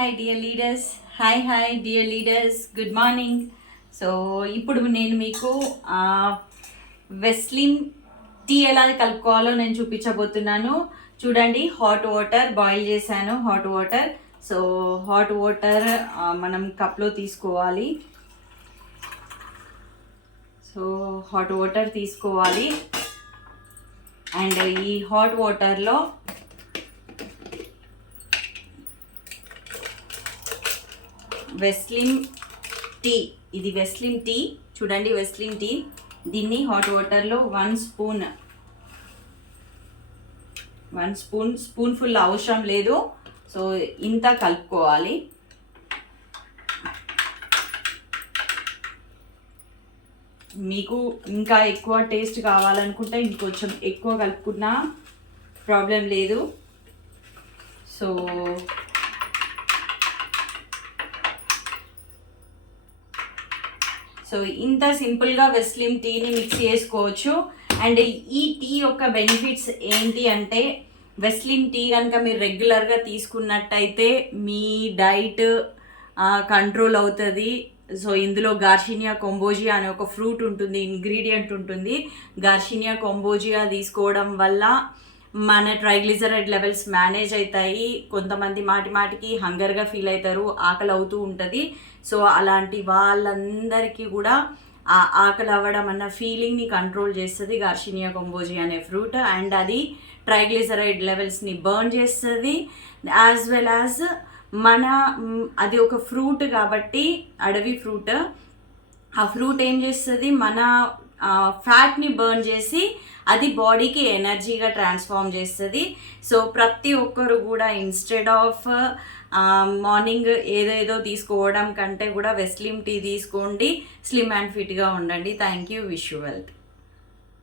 Hi dear leaders. Hi dear leaders, good morning. So ఇప్పుడు నేను మీకు వెస్లిన్ టీ ఎలా కలుపుకోవాలో నేను చూపించబోతున్నాను. చూడండి, హాట్ వాటర్ బాయిల్ చేశాను. హాట్ వాటర్ హాట్ వాటర్ మనం కప్లో తీసుకోవాలి. సో హాట్ వాటర్ తీసుకోవాలి అండ్ ఈ హాట్ వాటర్లో వెస్లిన్ టీ, ఇది వెస్లిన్ టీ. చూడండి, వెస్లిన్ టీ. దీన్ని హాట్ వాటర్లో వన్ స్పూన్ ఫుల్ అవసరం లేదు. సో ఇంత కలుపుకోవాలి. మీకు ఇంకా ఎక్కువ టేస్ట్ కావాలనుకుంటే ఇంకొంచెం ఎక్కువ కలుపుకున్నా ప్రాబ్లం లేదు. సో ఇంత సింపుల్గా వెస్లిన్ టీని మిక్స్ చేసుకోవచ్చు. అండ్ ఈ టీ యొక్క బెనిఫిట్స్ ఏంటి అంటే, వెస్లిన్ టీ కనుక మీరు రెగ్యులర్గా తీసుకున్నట్టయితే మీ డైట్ కంట్రోల్ అవుతుంది. సో ఇందులో గార్షినియా కొంబోజియా అనే ఒక ఫ్రూట్ ఉంటుంది, ఇంగ్రీడియంట్ ఉంటుంది. గార్షినియా కొంబోజియా తీసుకోవడం వల్ల మన ట్రైగ్లిజరైడ్ లెవెల్స్ మేనేజ్ అవుతాయి. కొంతమంది మాటికి హంగర్గా ఫీల్ అవుతారు, ఆకలి అవుతూ ఉంటుంది. సో అలాంటి వాళ్ళందరికీ కూడా ఆ ఆకలి అవ్వడం అన్న ఫీలింగ్ని కంట్రోల్ చేస్తుంది గార్షినియా కొంబోజియా అనే ఫ్రూట్. అండ్ అది ట్రైగ్లిజరైడ్ లెవెల్స్ని బర్న్ చేస్తుంది. యాజ్ వెల్ యాజ్ అది ఒక ఫ్రూట్ కాబట్టి, అడవి ఫ్రూట్. ఆ ఫ్రూట్ ఏం చేస్తుంది, మన ఫ్యాట్ని బర్న్ చేసి అది బాడీకి ఎనర్జీగా ట్రాన్స్ఫార్మ్ చేస్తుంది. సో ప్రతి ఒక్కరు కూడా ఇన్స్టెడ్ ఆఫ్ మార్నింగ్ ఏదేదో తీసుకోవడం కంటే కూడా వెస్లిన్ టీ తీసుకోండి. స్లిమ్ అండ్ ఫిట్గా ఉండండి. Thank you. Wish you wealth.